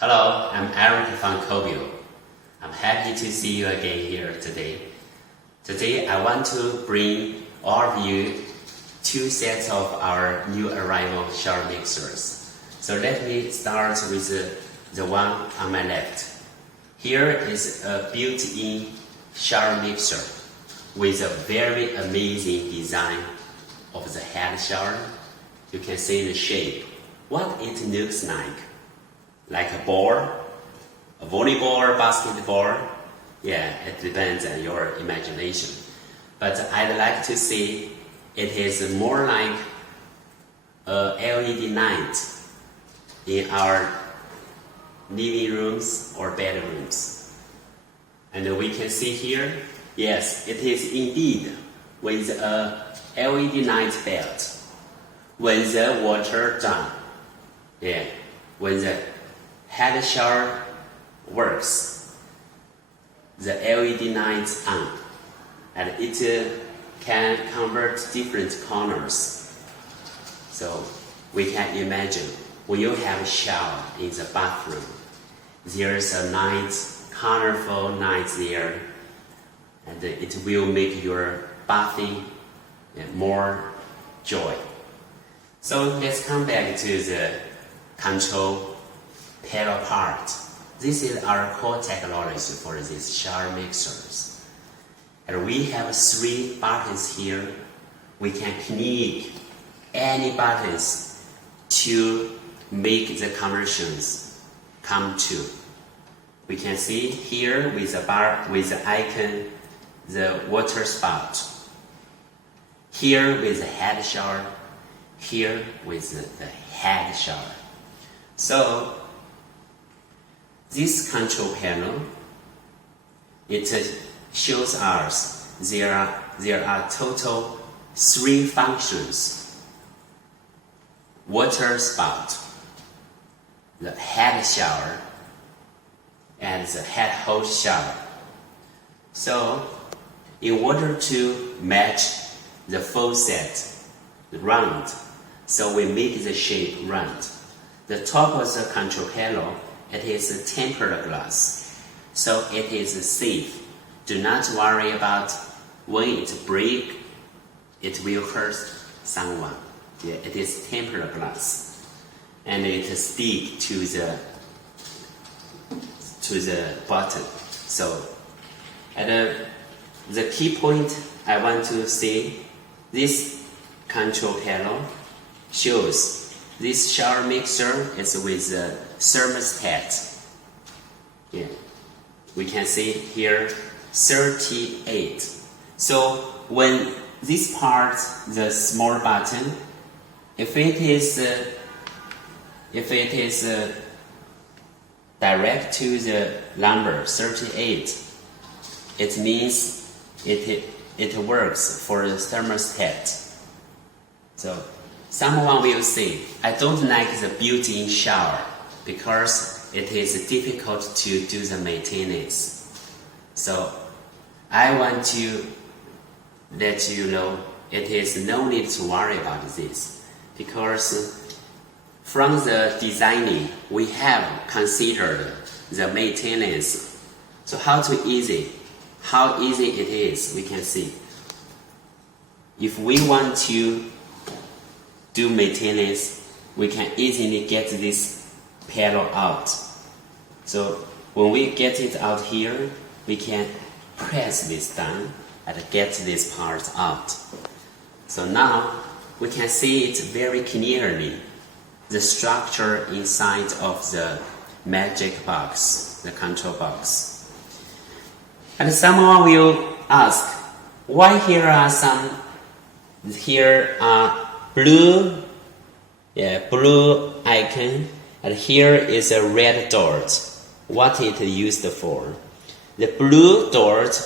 Hello, I'm Eric from Conceal. I'm happy to see you again here today. Today I want to bring all of you two sets of our new arrival shower mixers. So let me start with the one on my left. Here is a built-in shower mixer with a very amazing design of the head shower. You can see the shape, what it looks like a ball, a volleyball, basketball. Yeah, it depends on your imagination. But I'd like to say it is more like a LED light in our living rooms or bedrooms. And we can see here, yes, it is indeed with a LED light belt. When the water done, yeah, when the head shower works, the LED lights on, and it can convert different corners. So we can imagine when you have a shower in the bathroom, there's a nice, colorful light there, and it will make your bathing more joy. So let's come back to the control panel part. This is our core technology for these shower mixers. And we have 3 buttons here. We can click any buttons to make the conversions come true. We can see here with the bar, with the icon, the water spout. Here with the head shower. Here with the head shower. So this control panel, it shows us there are total 3 functions: water spout, the head shower, and the head hose shower. So in order to match the faucet round, so we make the shape round. The top of the control panel, it is a tempered glass, so it is safe. Do not worry about when it breaks, it will hurt someone. Yeah, it is tempered glass, and it sticks to the bottom. So, and the key point I want to say, this control panel shows this shower mixer is with a thermostat. Yeah, we can see here 38. So when this part, the small button, if it is direct to the number 38, it means it works for the thermostat. So someone will say, I don't like the built-in shower because it is difficult to do the maintenance. So I want to let you know it is no need to worry about this, because from the designing we have considered the maintenance. So how easy it is, we can see. If we want to do maintenance, we can easily get this panel out. So when we get it out here, we can press this down and get this part out. So now we can see it very clearly, the structure inside of the magic box, the control box. And someone will ask, why here are blue icon, and here is a red dot. What it used for? The blue dot,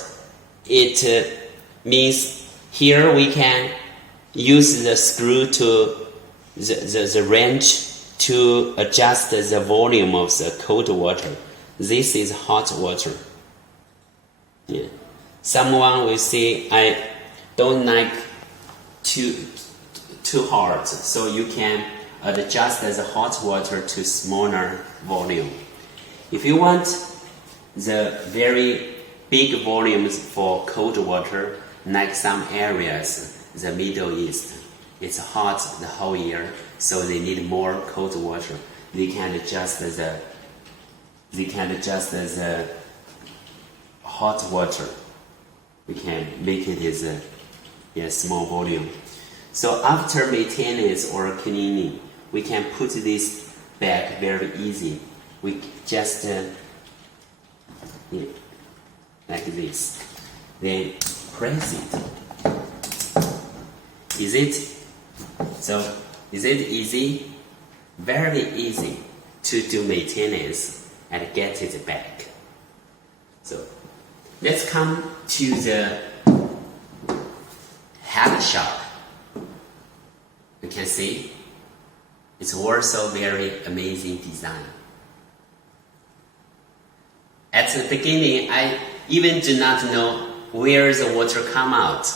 it means here we can use the screw to the wrench to adjust the volume of the cold water. This is hot water. Yeah. Someone will say, I don't like too hot, so you can adjust the hot water to smaller volume. if you want the very big volumes for cold water, like some areas, the Middle East, it's hot the whole year, so they need more cold water. They can adjust the hot water. We can make it as a small volume. So after maintenance or cleaning, we can put this back very easy. We just like this, then press it. Is it easy? Very easy to do maintenance and get it back. So let's come to the hand shower. You can see it's also very amazing design. At the beginning, I even do not know where the water come out.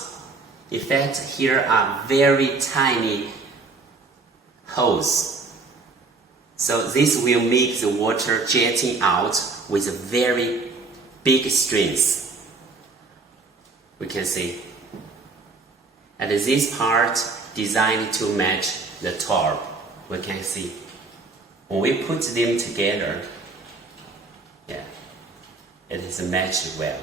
In fact, here are very tiny holes. So this will make the water jetting out with very big strings. We can see. And this part designed to match the top. We can see. When we put them together, it is matched well.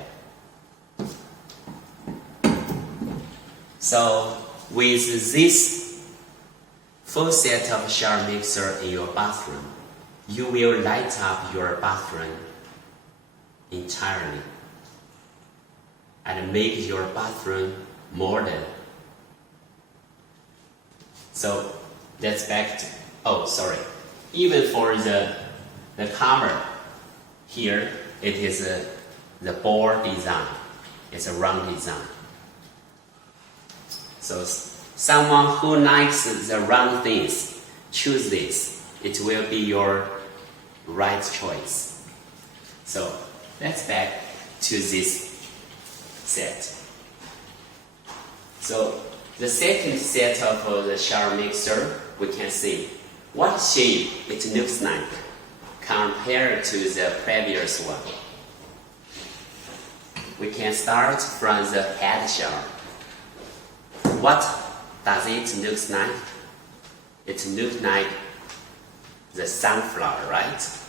So with this full set of shower mixer in your bathroom, you will light up your bathroom entirely and make your bathroom modern. So that's back to, even for the cover here, it is the ball design. It's a round design. So someone who likes the round things, choose this. It will be your right choice. So let's back to this set. So the second set of the shower mixer, we can see what shape it looks like compared to the previous one. We can start from the head shower. What does it look like? It looks like the sunflower, right?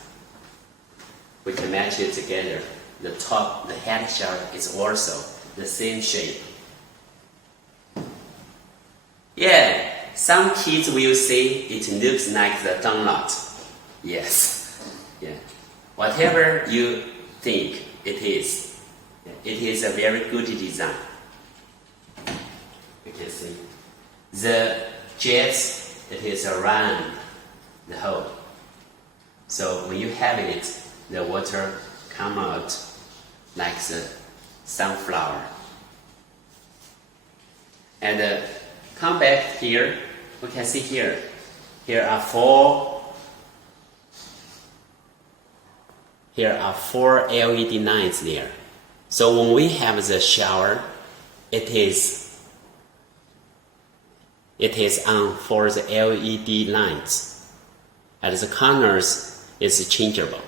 We can match it together. The top, the head shower is also the same shape. Yeah, some kids will say it looks like the donut. Yes. Yeah. Whatever you think it is a very good design. You can see the jets, it is around the hole. So when you have it, the water come out like the sunflower. And come back here, we can see here. Here are four LED lights there. So when we have the shower, it is on for the LED lights. At the corners, it's changeable.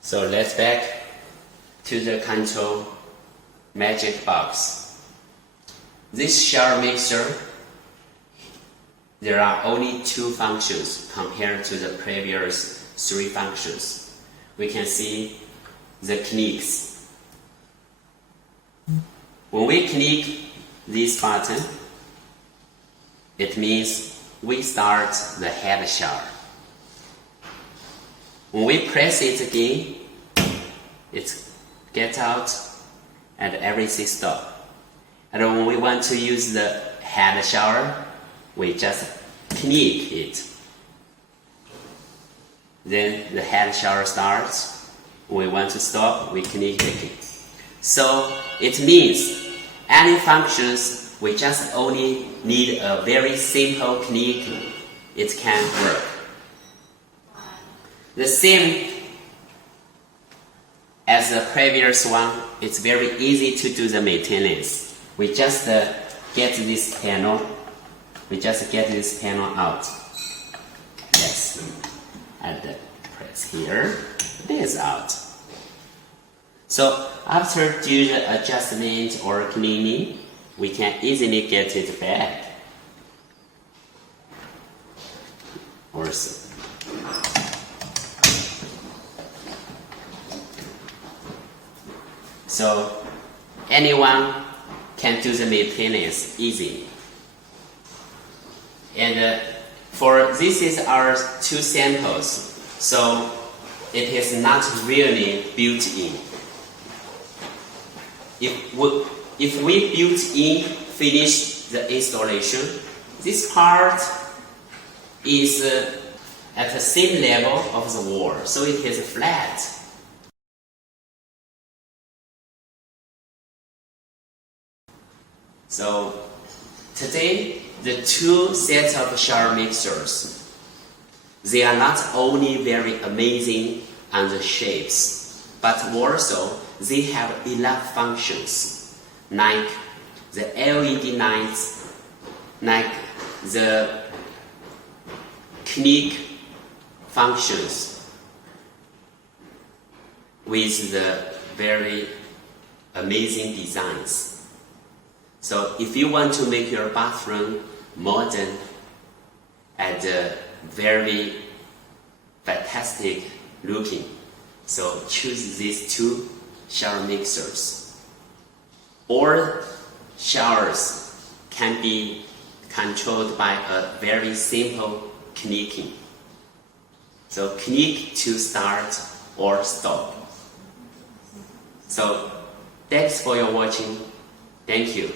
So let's back to the control magic box. This shower mixer, there are only 2 functions compared to the previous 3 functions. We can see the clicks. When we click this button, it means we start the head shower. When we press it again, it gets out and everything stops. And when we want to use the head shower, we just click it. Then the head shower starts. When we want to stop, we click again. So it means any functions, we just only need a very simple click. It can work. The same as the previous one, it's very easy to do the maintenance. We just get this panel. We just get this panel out. Yes. and press here. This out. So after do the adjustment or cleaning, we can easily get it back. Also. So anyone can do the maintenance easy. And for this is our two samples, so it is not really built in. If we built in finish the installation, this part is at the same level of the wall, so it is flat. So today, the two sets of shower mixers, they are not only very amazing on the shapes, but also they have enough functions, like the LED lights, like the click functions with the very amazing designs. So if you want to make your bathroom modern and very fantastic looking, so choose these two shower mixers. All showers can be controlled by a very simple clicking. So click to start or stop. So thanks for your watching. Thank you.